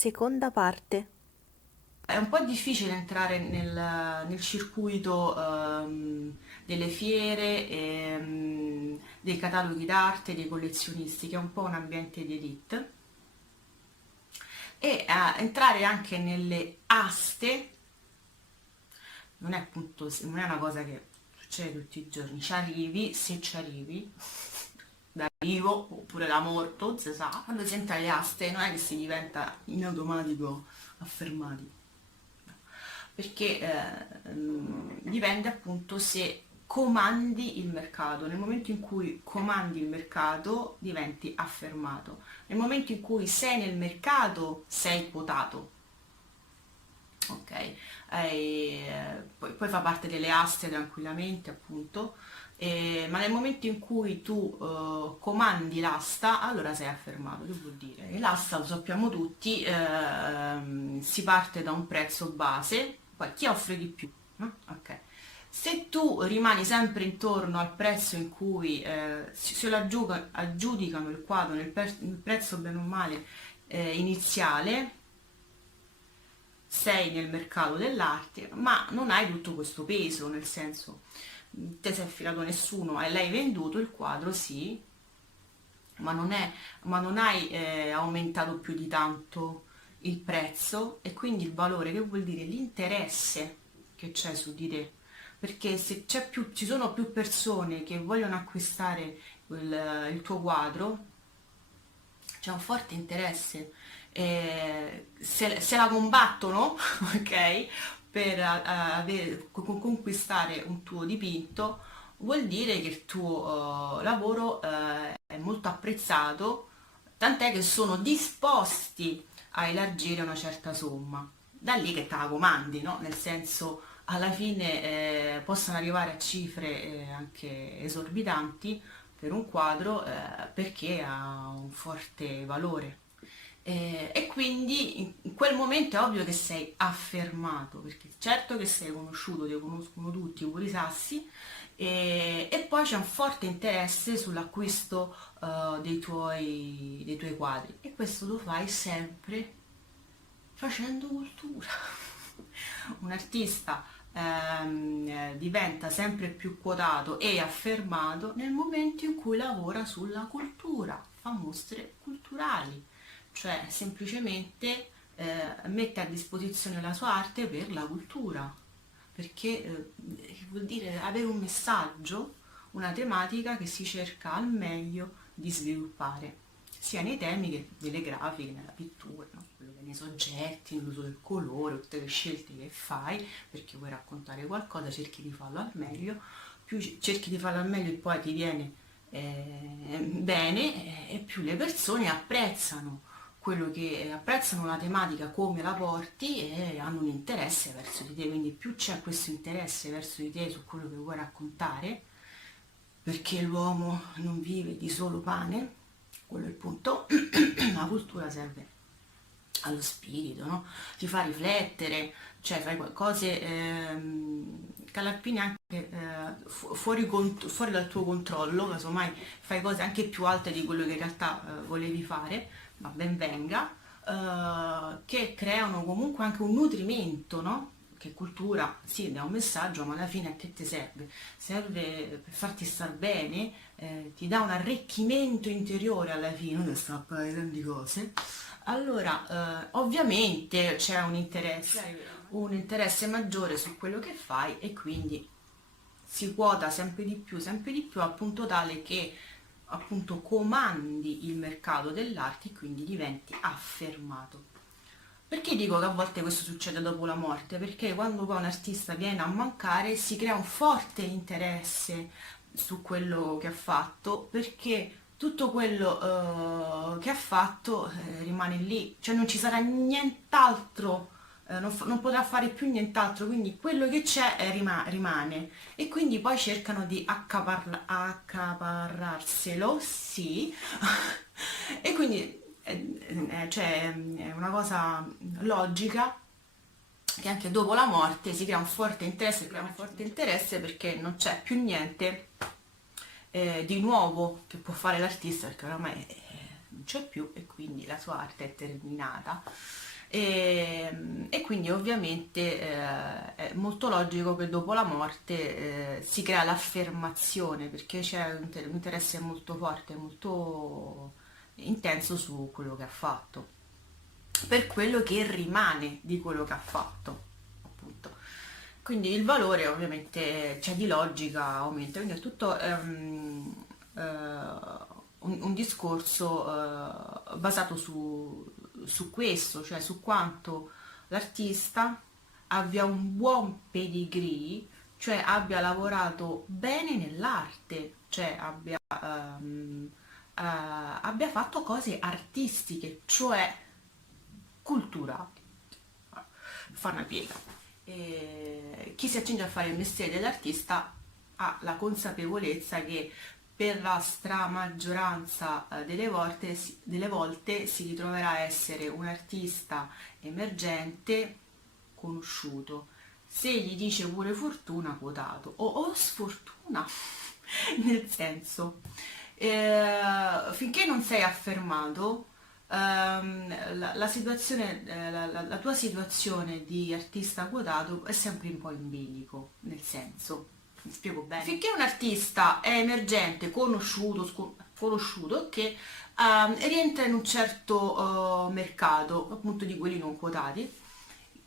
Seconda parte. È un po' difficile entrare nel circuito delle fiere, dei cataloghi d'arte, dei collezionisti, che è un po' un ambiente di elite, e entrare anche nelle aste non è appunto, non è una cosa che succede tutti i giorni, ci arrivi, se ci arrivi, da vivo oppure da morto, non si sa, quando si entra alle aste non è che si diventa in automatico affermati, perché dipende appunto se comandi il mercato. Nel momento in cui comandi il mercato diventi affermato, nel momento in cui sei nel mercato sei quotato, ok? Poi fa parte delle aste tranquillamente appunto, ma nel momento in cui tu comandi l'asta allora sei affermato. Che vuol dire? E l'asta, lo sappiamo tutti, si parte da un prezzo base, poi chi offre di più, no? Ok. Se tu rimani sempre intorno al prezzo in cui se lo aggiudicano il quadro nel prezzo bene o male iniziale, sei nel mercato dell'arte, ma non hai tutto questo peso, nel senso, te sei affidato a nessuno e l'hai venduto il quadro, sì, ma non hai aumentato più di tanto il prezzo e quindi il valore, che vuol dire l'interesse che c'è su di te. Perché se c'è più, ci sono più persone che vogliono acquistare il tuo quadro, c'è un forte interesse, se la combattono, ok, per conquistare un tuo dipinto, vuol dire che il tuo lavoro è molto apprezzato, tant'è che sono disposti a elargire una certa somma. Da lì che te la comandi, no? Nel senso, alla fine possono arrivare a cifre anche esorbitanti per un quadro perché ha un forte valore. E quindi in quel momento è ovvio che sei affermato, perché certo che sei conosciuto, ti conoscono tutti, pure i sassi, e poi c'è un forte interesse sull'acquisto dei tuoi quadri e questo lo fai sempre facendo cultura. Un artista diventa sempre più quotato e affermato nel momento in cui lavora sulla cultura, fa mostre culturali, cioè semplicemente mette a disposizione la sua arte per la cultura, perché vuol dire avere un messaggio, una tematica che si cerca al meglio di sviluppare, sia nei temi che nelle grafiche, nella pittura, no? Quello che nei soggetti, nell'uso del colore, tutte le scelte che fai, perché vuoi raccontare qualcosa, cerchi di farlo al meglio, più cerchi di farlo al meglio e poi ti viene bene, e più le persone apprezzano quello che apprezzano la tematica, come la porti e hanno un interesse verso di te, quindi più c'è questo interesse verso di te su quello che vuoi raccontare, perché l'uomo non vive di solo pane, quello è il punto, la cultura serve allo spirito, no? Ti fa riflettere, cioè fai cose Calarpini anche fuori dal tuo controllo, casomai fai cose anche più alte di quello che in realtà volevi fare, ma ben venga, che creano comunque anche un nutrimento, no? Che cultura, sì, dà un messaggio, ma alla fine a che ti serve? Serve per farti star bene, ti dà un arricchimento interiore alla fine, non sta a parlare di grandi cose. Allora, ovviamente c'è un interesse maggiore su quello che fai e quindi si quota sempre di più, al punto tale che appunto comandi il mercato dell'arte e quindi diventi affermato. Perché dico che a volte questo succede dopo la morte? Perché quando poi un artista viene a mancare si crea un forte interesse su quello che ha fatto, perché tutto quello che ha fatto rimane lì, cioè non ci sarà nient'altro, non potrà fare più nient'altro, quindi quello che c'è rimane e quindi poi cercano di accaparrarselo, sì, e quindi cioè, è una cosa logica che anche dopo la morte si crea un forte interesse perché non c'è più niente di nuovo che può fare l'artista perché oramai non c'è più e quindi la sua arte è terminata. E quindi ovviamente è molto logico che dopo la morte si crea l'affermazione, perché c'è un interesse molto forte, molto intenso su quello che ha fatto, per quello che rimane di quello che ha fatto, appunto. Quindi il valore ovviamente c'è di logica, aumenta, quindi è tutto un discorso basato su questo, cioè su quanto l'artista abbia un buon pedigree, cioè abbia lavorato bene nell'arte, cioè abbia fatto cose artistiche, cioè culturali. Fa una piega. E chi si accinge a fare il mestiere dell'artista ha la consapevolezza che per la stramaggioranza delle volte si ritroverà a essere un artista emergente conosciuto. Se gli dice pure fortuna, quotato o sfortuna, nel senso, finché non sei affermato, la situazione, la tua situazione di artista quotato è sempre un po' in bilico, nel senso, mi spiego bene. Finché un artista è emergente, conosciuto, che rientra in un certo mercato, appunto di quelli non quotati,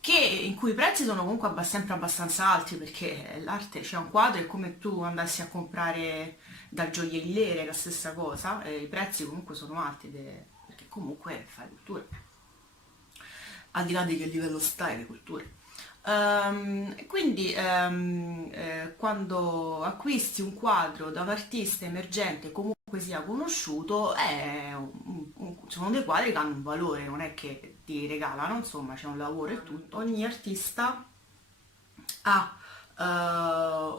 in cui i prezzi sono comunque sempre abbastanza alti, perché l'arte, c'è un quadro, è come tu andassi a comprare dal gioielliere, la stessa cosa, i prezzi comunque sono alti, perché comunque fai cultura, al di là di che livello stai di cultura. Quindi quando acquisti un quadro da un artista emergente, comunque sia conosciuto, sono dei quadri che hanno un valore, non è che ti regalano, insomma c'è un lavoro e tutto. Ogni artista ha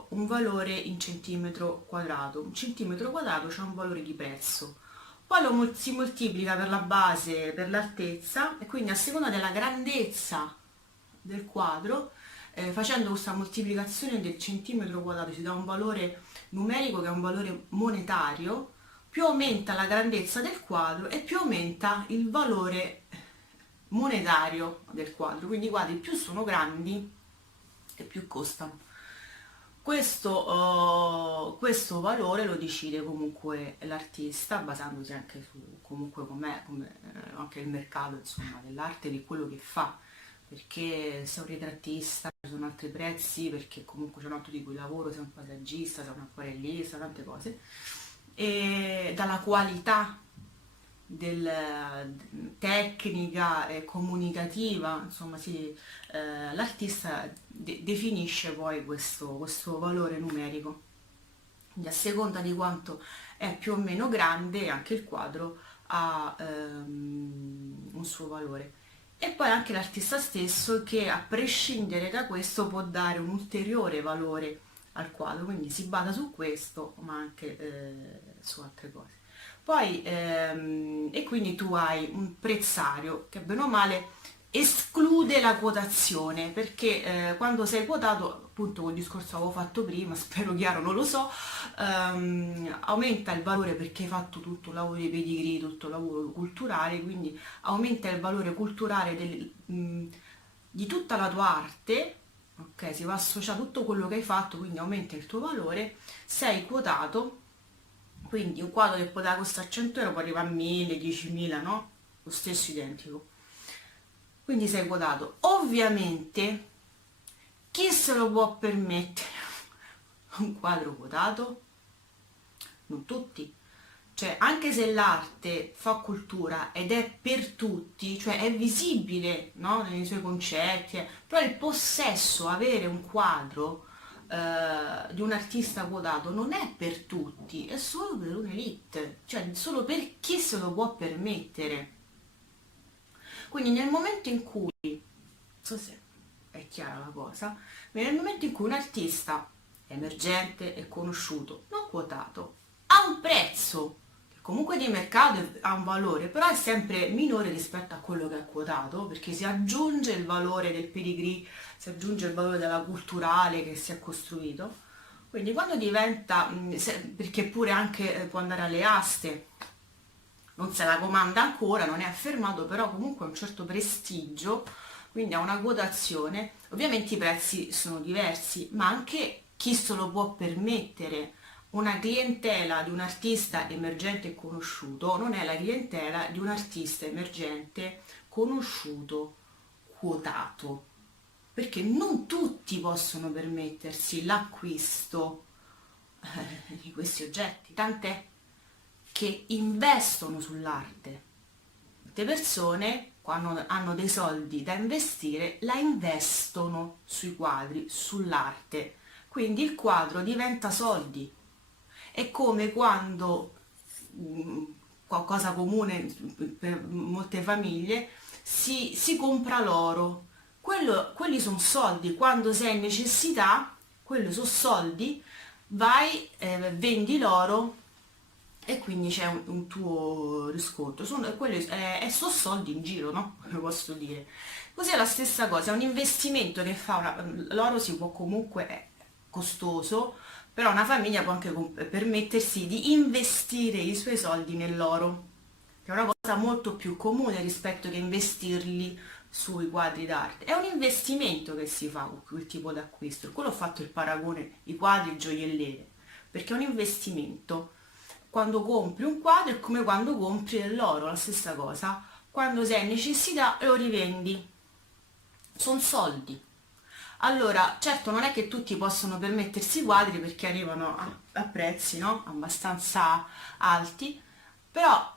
un valore in centimetro quadrato. Un centimetro quadrato c'è un valore di prezzo. Poi si moltiplica per la base, per l'altezza, e quindi a seconda della grandezza del quadro, facendo questa moltiplicazione del centimetro quadrato si dà un valore numerico che è un valore monetario. Più aumenta la grandezza del quadro e più aumenta il valore monetario del quadro. Quindi i quadri più sono grandi e più costano. Questo valore lo decide comunque l'artista, basandosi anche su comunque anche il mercato, insomma, dell'arte, di quello che fa, perché se è un ritrattista ci sono altri prezzi, perché comunque c'è un altro tipo di lavoro, se è un paesaggista, se è un acquarellista, tante cose, e dalla qualità tecnica e comunicativa, insomma, l'artista definisce poi questo valore numerico. Quindi a seconda di quanto è più o meno grande, anche il quadro ha un suo valore. E poi anche l'artista stesso, che a prescindere da questo può dare un ulteriore valore al quadro, quindi si basa su questo, ma anche su altre cose. Poi, e quindi tu hai un prezzario che bene o male esclude la quotazione, perché quando sei quotato, appunto col discorso che avevo fatto prima, spero chiaro, non lo so, aumenta il valore perché hai fatto tutto il lavoro di pedigree, tutto il lavoro culturale, quindi aumenta il valore culturale di tutta la tua arte, ok? Si va a associare tutto quello che hai fatto, quindi aumenta il tuo valore, sei quotato, quindi un quadro che poteva costare 100 euro poi arriva a 1000, 10.000, no? Lo stesso identico. Quindi sei quotato. Ovviamente, chi se lo può permettere un quadro quotato? Non tutti. Cioè, anche se l'arte fa cultura ed è per tutti, cioè è visibile, no? Nei suoi concetti, però il possesso, avere un quadro di un artista quotato non è per tutti, è solo per un'elite, cioè solo per chi se lo può permettere. Quindi nel momento in cui, non so se è chiara la cosa, ma nel momento in cui un artista emergente e conosciuto, non quotato, ha un prezzo che comunque di mercato ha un valore, però è sempre minore rispetto a quello che è quotato, perché si aggiunge il valore del pedigree, si aggiunge il valore della culturale che si è costruito. Quindi quando diventa, perché pure anche può andare alle aste, non se la comanda ancora, non è affermato, però comunque ha un certo prestigio, quindi ha una quotazione. Ovviamente i prezzi sono diversi, ma anche chi se lo può permettere. Una clientela di un artista emergente e conosciuto non è la clientela di un artista emergente, conosciuto, quotato, perché non tutti possono permettersi l'acquisto di questi oggetti, tant'è che investono sull'arte. Molte persone, quando hanno dei soldi da investire, la investono sui quadri, sull'arte. Quindi il quadro diventa soldi. È come quando, qualcosa comune per molte famiglie, si compra l'oro. Quelli sono soldi, quando sei in necessità, quelli sono soldi, vai, vendi l'oro e quindi c'è un tuo riscontro. Sono soldi in giro, no? Come posso dire. Così è la stessa cosa, è un investimento che fa l'oro si può comunque, è costoso, però una famiglia può anche permettersi di investire i suoi soldi nell'oro, che è una cosa molto più comune rispetto che investirli sui quadri d'arte. È un investimento che si fa con quel tipo di acquisto. Quello ho fatto il paragone, i quadri gioielliere, perché è un investimento. Quando compri un quadro è come quando compri dell'oro, la stessa cosa. Quando sei in necessità lo rivendi. Sono soldi. Allora, certo non è che tutti possono permettersi i quadri perché arrivano a prezzi, no? Abbastanza alti, però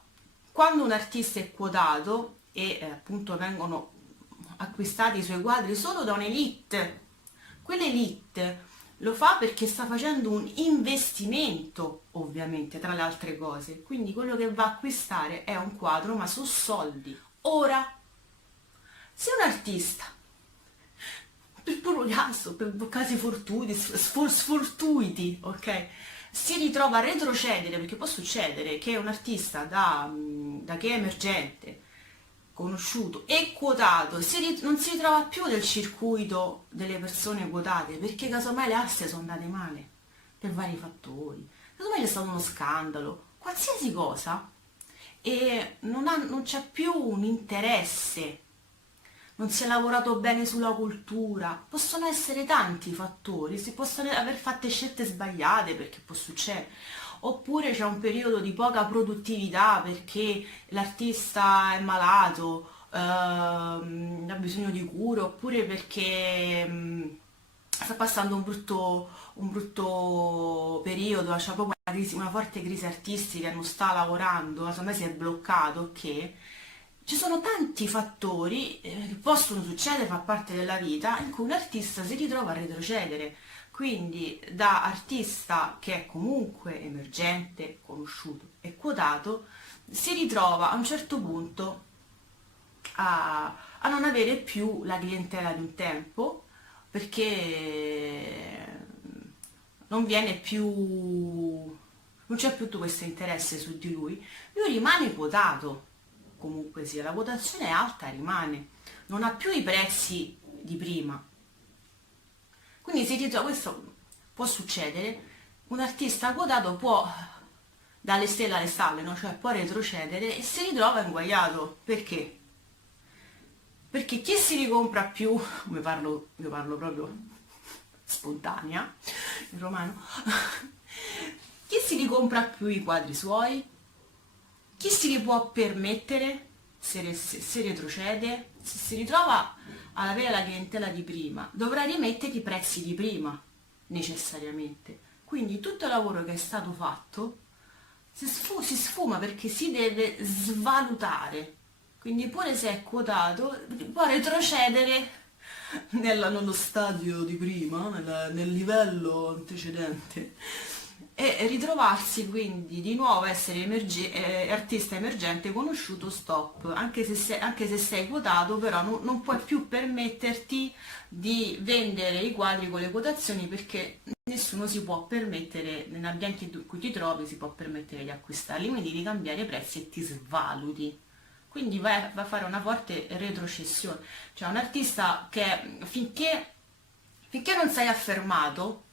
quando un artista è quotato e appunto vengono acquistati i suoi quadri solo da un'elite, quell'elite lo fa perché sta facendo un investimento, ovviamente, tra le altre cose. Quindi quello che va a acquistare è un quadro, ma su soldi. Ora, se un artista per puro caso, per casi fortuiti, sfortuiti, ok? Si ritrova a retrocedere, perché può succedere che un artista da che è emergente, conosciuto e quotato, non si ritrova più nel circuito delle persone quotate, perché casomai le aste sono andate male, per vari fattori, casomai c'è stato uno scandalo, qualsiasi cosa, e non c'è più un interesse, non si è lavorato bene sulla cultura, possono essere tanti i fattori, si possono aver fatto scelte sbagliate perché può succedere, oppure c'è un periodo di poca produttività perché l'artista è malato, ha bisogno di cure, oppure perché sta passando un brutto periodo, c'è proprio una forte crisi artistica, non sta lavorando, insomma si è bloccato, ok? Ci sono tanti fattori che possono succedere, fa parte della vita, in cui un artista si ritrova a retrocedere. Quindi da artista che è comunque emergente, conosciuto e quotato, si ritrova a un certo punto a non avere più la clientela di un tempo, perché non viene più, non c'è più tutto questo interesse su di lui rimane quotato, comunque sia, la quotazione è alta, rimane, non ha più i prezzi di prima. Quindi si ritrova, questo può succedere, un artista quotato può, dalle stelle alle stalle, no? Cioè può retrocedere e si ritrova inguagliato. Perché? Perché chi si ricompra più, io parlo proprio spontanea, in romano, chi si ricompra più i quadri suoi? Chi si li può permettere se retrocede? Se si ritrova ad avere la clientela di prima, dovrà rimettere i prezzi di prima, necessariamente. Quindi tutto il lavoro che è stato fatto si sfuma perché si deve svalutare. Quindi pure se è quotato, può retrocedere nello stadio di prima, nel livello antecedente e ritrovarsi quindi di nuovo essere artista emergente conosciuto stop, anche se sei quotato, però non puoi più permetterti di vendere i quadri con le quotazioni perché nessuno si può permettere, nell'ambiente in cui ti trovi, si può permettere di acquistarli, quindi devi cambiare prezzi e ti svaluti. Quindi vai a fare una forte retrocessione. Cioè un artista che finché non sei affermato,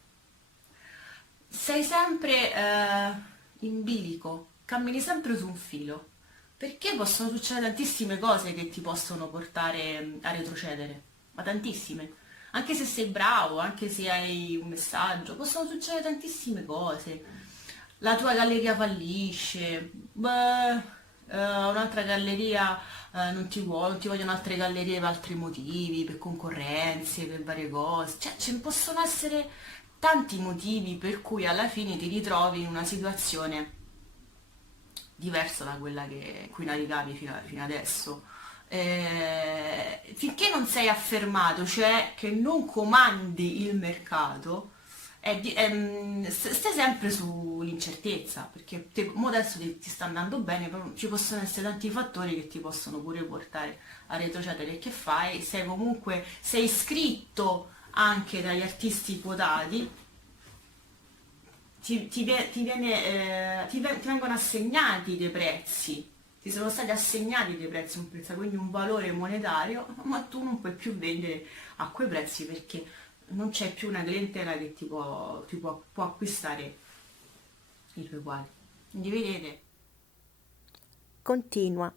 sei sempre in bilico, cammini sempre su un filo, Perché possono succedere tantissime cose che ti possono portare a retrocedere, ma tantissime. Anche se sei bravo, anche se hai un messaggio, possono succedere tantissime cose. La tua galleria fallisce, beh, un'altra galleria non ti vuole, non ti vogliono altre gallerie per altri motivi, per concorrenze, per varie cose. Cioè, ce ne possono essere tanti motivi per cui alla fine ti ritrovi in una situazione diversa da quella in cui navigavi fino adesso. Finché non sei affermato, cioè che non comandi il mercato, stai sempre sull'incertezza, perché mo adesso ti sta andando bene, però ci possono essere tanti fattori che ti possono pure portare a retrocedere. E che fai? Sei iscritto anche dagli artisti quotati, ti vengono assegnati dei prezzi, ti sono stati assegnati dei prezzi, un prezzo, quindi un valore monetario, ma tu non puoi più vendere a quei prezzi perché non c'è più una clientela che può acquistare i tuoi quadri. Quindi vedete? Continua.